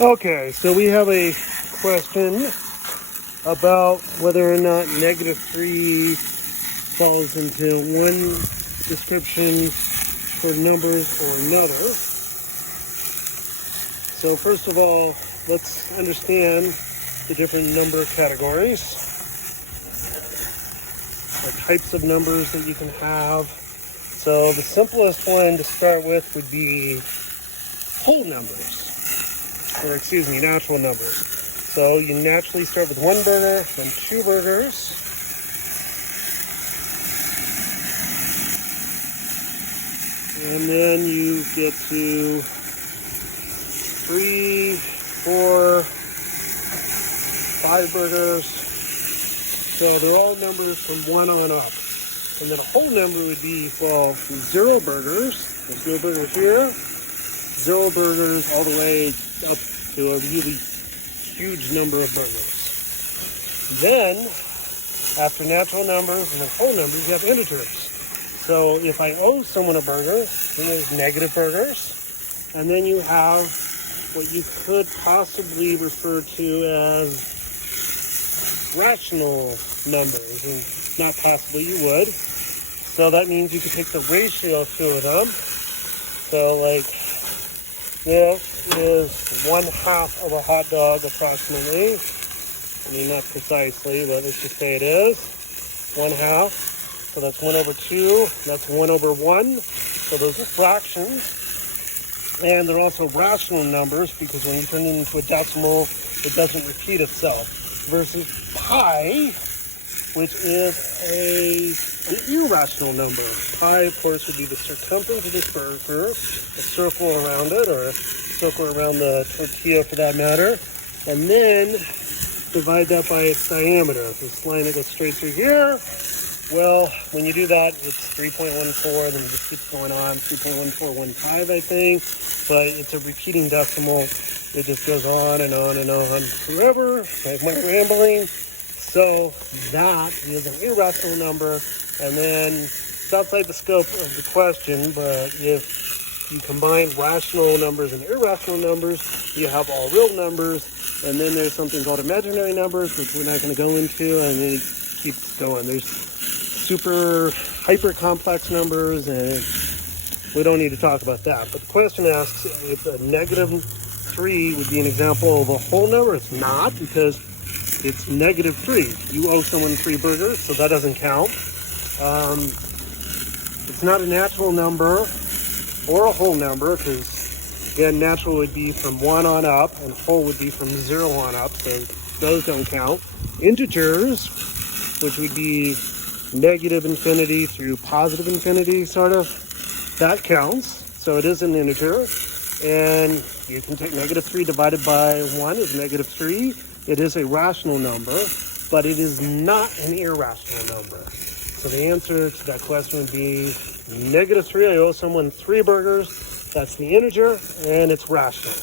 Okay, so we have a question about whether or not -3 falls into one description for numbers or another. So first of all, let's understand the different number categories, the types of numbers that you can have. So the simplest one to start with would be whole numbers, or natural numbers. So you naturally start with 1 burger, then 2 burgers, and then you get to 3, 4, 5 burgers. So they're all numbers from 1 on up. And then a whole number would be, 0 burgers. There's no burgers here. 0 burgers all the way up to a really huge number of burgers. Then, after natural numbers and then whole numbers, you have integers. So if I owe someone a burger, then there's negative burgers. And then you have what you could possibly refer to as rational numbers, and not possibly, you would. So that means you could take the ratio of 2 of them. So like this is 1/2 of a hot dog approximately. I mean, not precisely, but let's just say it is 1/2. So that's 1/2. That's 1/1. So those are fractions. And they're also rational numbers because when you turn it into a decimal, it doesn't repeat itself. Versus pi, which is an irrational number. Pi, of course, would be the circumference of this burger, a circle around it, or a circle around the tortilla for that matter, and then divide that by its diameter. This line that goes straight through here, well, when you do that, it's 3.14, then it just keeps going on, 3.1415, I think, but it's a repeating decimal. It just goes on and on and on forever. Like my rambling. So that is an irrational number, and then it's outside the scope of the question, but if you combine rational numbers and irrational numbers, you have all real numbers, and then there's something called imaginary numbers, which we're not going to go into, and then it keeps going. There's super hyper complex numbers, and we don't need to talk about that. But the question asks if a -3 would be an example of a whole number. It's not, because it's -3. You owe someone 3 burgers, so that doesn't count. It's not a natural number or a whole number, because again, natural would be from 1 on up, and whole would be from 0 on up, so those don't count. Integers, which would be negative infinity through positive infinity, sort of, that counts. So it is an integer, and you can take -3 divided by 1 is -3. It is a rational number, but it is not an irrational number. So the answer to that question would be -3. I owe someone 3 burgers. That's the integer, and it's rational.